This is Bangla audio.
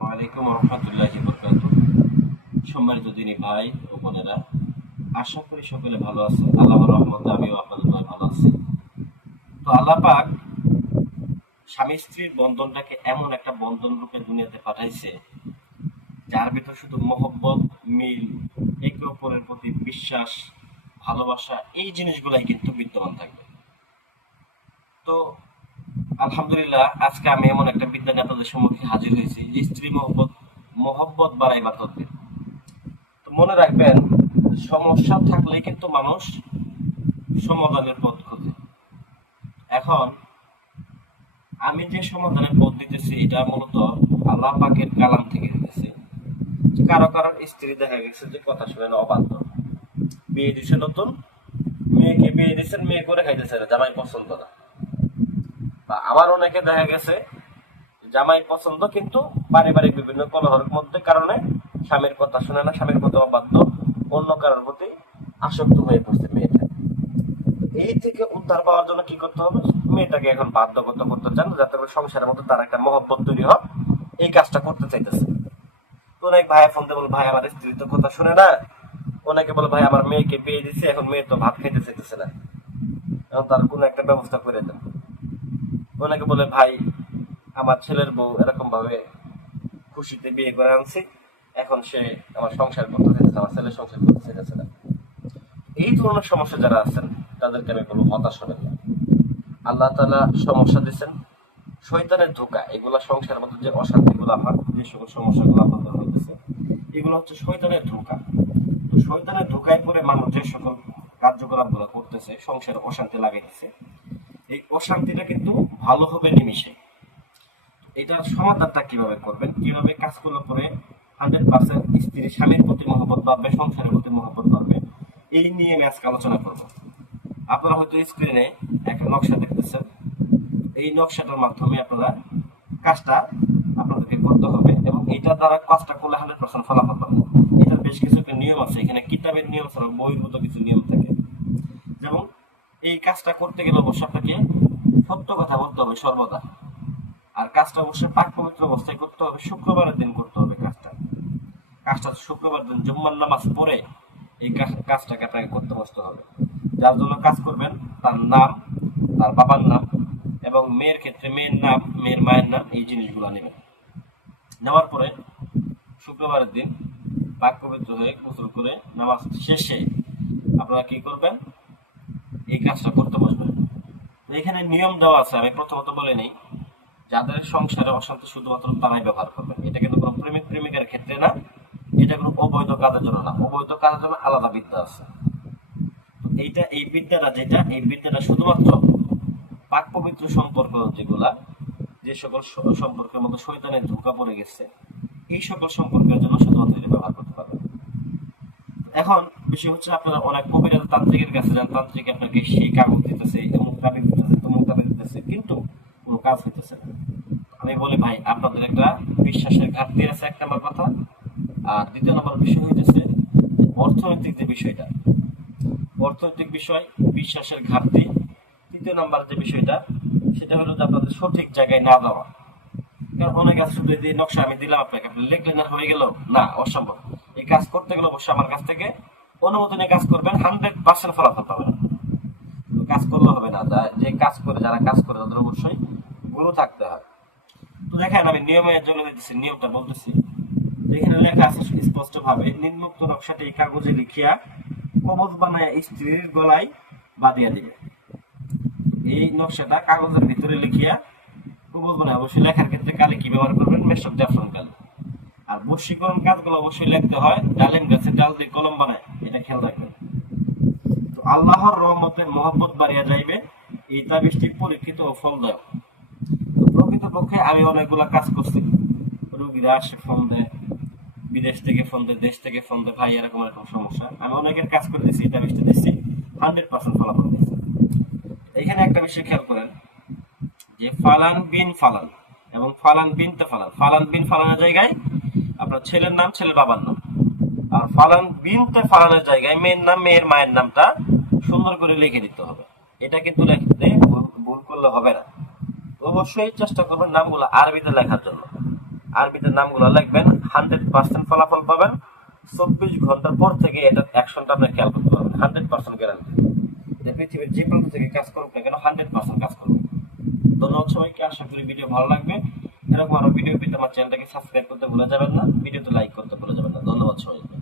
রহমতুল্লাহ বরকাত সম্মানিত দিনী ভাই ও বোনেরা, আশা করি সকলে ভালো আছেন। আল্লাহর রহমতে আমিও আপনাদের ভালো আছি। তো আল্লাহ স্বামী স্ত্রীর বন্ধনটাকে এমন একটা বন্ধন রূপে দুনিয়াতে পাঠাইছে, যার ভিতর শুধু মহব্বত, মিল একে অপরের প্রতি বিশ্বাস, ভালোবাসা, এই জিনিসগুলাই কিন্তু বিদ্যমান থাকবে। তো আলহামদুলিল্লাহ, আজকে আমি এমন একটা বিদ্যা আপনাদের সম্মুখে হাজির হয়েছি স্ত্রী মহব্বত মহব্বত বাড়াইবার তদ্বির। তো মনে রাখবেন, সমস্যা থাকলেই কিন্তু মানুষ সমাধানের পথ খোঁজে। এখন, আমি যে সমাধানের পথ দিতেছি, এটা মূলত আল্লাহ পাকের কালাম থেকে দিতেছি কারও কারোর স্ত্রী দেখা গেছে যে কথা শুনে অবাধ্য। বিয়ে দিছে নতুন, মেয়েকে বিয়ে দিচ্ছেন মেয়ে করে খাইতেছে জামাই পছন্দ না। আবার অনেকে দেখা গেছে, জামাই পছন্দ কিন্তু পারিবারিক বিভিন্ন কলহের মধ্যে কারণে স্বামীর কথা শুনে না, স্বামীর প্রতি অবাধ্য, অন্য কারোর প্রতি আসক্ত হয়ে পড়ছে মেয়েটা। এই থেকে উদ্ধার পাওয়ার জন্য কি করতে হবে? মেয়েটাকে এখন বাধ্যগত করতে চান, যাতে করে সংসারের মধ্যে তার একটা মহব্বত তৈরি হয় এই কাজটা করতে চাইতেছে। অনেক ভাই ফোন দিয়ে বলে, ভাই, আমার স্ত্রী তো কথা শুনে না। অনেকে বলে, ভাই, আমার মেয়েকে পেয়ে দিচ্ছে এখন মেয়ে তো ভাত খাইতে চাইতেছে না। তার কোনো একটা ব্যবস্থা করে দেন। অনেকে বলে, ভাই, আমার ছেলের বউ এরকম ভাবে খুশিতে বিয়ে করে আনছি। এখন সে আমার সংসার করতে চাইতেছে আমার ছেলের সংসার করতে চাইতেছে না এই ধরনের সমস্যা যারা আছেন, তাদেরকে আমি বলব, হতাশ হবেন না। আল্লাহ তালা সমস্যা দিচ্ছেন শৈতানের ধোকা, এগুলা সংসারের মধ্যে যে অশান্তি গুলা হয় যে সকল সমস্যাগুলো আপনাদের হইতেছে এগুলো হচ্ছে শৈতানের ধোকা। তো শৈতানের ধোকায় পরে মানুষ যে সকল কার্যকলাপগুলো করতেছে, সংসারে অশান্তি লাগাইতেছে এই অশান্তিটা কিন্তু ভালো হবে নিমিশে এটার সমাধানটা কীভাবে করবেন? কীভাবে কাজগুলো করে হান্ড্রেড পার্সেন্ট স্ত্রী, স্বামীর প্রতি মহব্বত বাড়বে, সংসারের প্রতি মহব্বত বাড়বে, এই নিয়ে আমি আজকে আলোচনা করব। আপনারা হয়তো স্ক্রিনে একটা নকশা দেখতেছেন। এই নকশাটার মাধ্যমে আপনারা কাজটা আপনাদেরকে করতে হবে এবং এটা দ্বারা কাজটা করলে হান্ড্রেড পার্সেন্ট ফলাফল পাবেন। এটার বেশ কিছু নিয়ম আছে। এখানে কিতাবের নিয়ম ছাড়া বহির্ভূত কিছু নিয়ম থাকে। এই কাজটা করতে গেলে অবশ্য আপনাকে সত্য কথা বলতে হবে সর্বদা। আর কাজটা অবশ্যই পাক পবিত্র অবস্থায় করতে হবে, শুক্রবারের দিন করতে হবে কাজটা। কাজটা শুক্রবার দিন জুম্মার নামাজ পরে এই কাজটাকে আপনাকে করতে বসতে হবে। যার জন্য কাজ করবেন তার নাম, তার বাবার নাম এবং মেয়ের ক্ষেত্রে মেয়ের নাম, মেয়ের মায়ের নাম এই জিনিসগুলো নেবেন। নেওয়ার পরে শুক্রবারের দিন পাক পবিত্র হয়ে গোসল করে নামাজ শেষে আপনারা কি করবেন? এই কাজটা করতে বসবেন এখানে নিয়ম দেওয়া আছে, আমি প্রথমত বলে নেই। যাদের সংসারে অশান্তি শুধুমাত্র তারাই ব্যবহার করবেন এটা কিন্তু কোনো প্রেমিক প্রেমিকার ক্ষেত্রে না, এটা কোনো অবৈধ কাজের জন্য না। অবৈধ কাজের জন্য আলাদা বিদ্যা আছে। এইটা, এই বিদ্যাটা যেটা, এই বিদ্যাটা শুধুমাত্র পাক পবিত্র সম্পর্ক যেগুলা, যে সকল সম্পর্কের মধ্যে শৈতানের ধোকা পড়ে গেছে, এই সকল সম্পর্কের জন্য শুধুমাত্র এটা ব্যবহার করতে এখন বিষয় হচ্ছে আপনারা অনেক কবিরাজ তান্ত্রিকের কাছে যান, তান্ত্রিক আপনাকে সেই কাগজ দিতেছে তাবিজ দিতেছে তাবিজ দিতেছে, কিন্তু কোনো কাজ হইতেছে না। আমি বলি, ভাই, আপনাদের একটা বিশ্বাসের ঘাটতি আছে এক নম্বর কথা। আর দ্বিতীয় নম্বর বিষয় হইতেছে অর্থনৈতিক যে বিষয়টা, অর্থনৈতিক বিষয়, বিশ্বাসের ঘাটতি। তৃতীয় নাম্বার যে বিষয়টা, সেটা হলো যে আপনাদের সঠিক জায়গায় না দেওয়া কারণ অনেক আছে শুধু নকশা আমি দিলাম আপনাকে, আপনি লিখলেন না হয়ে গেল? না, অসম্ভব। কাজ করতে গেলে অবশ্যই আমার কাছ থেকে অনুমতি নিয়ে কাজ করবেন হান্ড্রেড পার্সেন্ট ফলাফল পাবেন। কাজ করলে হবে না যা- কাজ করে, যারা কাজ করে, তাদের অবশ্যই গুরু থাকতে হয় তো দেখেন আমি নিয়মের জন্য দিতেছি, নিয়মটা বলতেছি। লেখা আছে স্পষ্ট ভাবে নিম্নোক্ত নকশাটি কাগজে লিখিয়া কবজ বানায় স্ত্রীর গলায় বাঁধিয়া দিবে। এই নকশাটা কাগজের ভিতরে লিখিয়া কবজ বানায় অবশ্যই লেখার ক্ষেত্রে কালি কি ব্যবহার করবেন মেশক জাফরান কালি। আর বশীকরণ কাজগুলো অবশ্যই লিখতে হয়, ডালিম গাছে ডাল দিয়ে কলম বানায়, এটা খেয়াল রাখবেন। তো আল্লাহর রহমতে মহব্বত বাড়িয়া যাইবে, এই তাবিজটি পরীক্ষিত ও ফলদায়ক। প্রকৃতপক্ষে আমি অনেকগুলা কাজ করছি। রুগীরা আসে ফোন দেয়, বিদেশ থেকে ফোন দেয়, দেশ থেকে ফোন দেয়, ভাই, এরকম এরকম সমস্যা। আমি অনেকের কাজ করে দিচ্ছি এই তাবিজটা দিচ্ছি হান্ড্রেড পার্সেন্ট ফলাফল দিচ্ছি এখানে একটা বিষয় খেয়াল করেন, যে ফালান বিন ফালান এবং ফালান বিনতে ফালান। ফালান বিন ফালানের জায়গায় আপনার ছেলের নাম, ছেলের বাবার নাম। আর ফালান বিনতে ফালানের জায়গায় মেয়ের নাম, মেয়ের মায়ের নামটা সুন্দর করে লিখে দিতে হবে। এটা কিন্তু লিখতে ভুল করলে হবে না। অবশ্যই চেষ্টা করবেন নামগুলো আরবিতে লেখার জন্য। আরবিতে নামগুলো লিখবেন, হান্ড্রেড পার্সেন্ট ফলাফল পাবেন। চব্বিশ ঘণ্টার পর থেকে এটা অ্যাকশনটা আপনার খেয়াল করতে পারবেন হান্ড্রেড পার্সেন্ট গ্যারান্টি পৃথিবীর যে কোনো থেকে কাজ করুক না কেন হান্ড্রেড পার্সেন্ট কাজ করবে। ধন্যবাদ সবাইকে, আশা করি ভিডিও ভালো লাগবে। এরকম আরও ভিডিও পেতে আমার চ্যানেলটাকে সাবস্ক্রাইব করতে ভুলে যাবেন না। ভিডিওতে লাইক করতে ভুলে যাবেন না। ধন্যবাদ সবাইকে।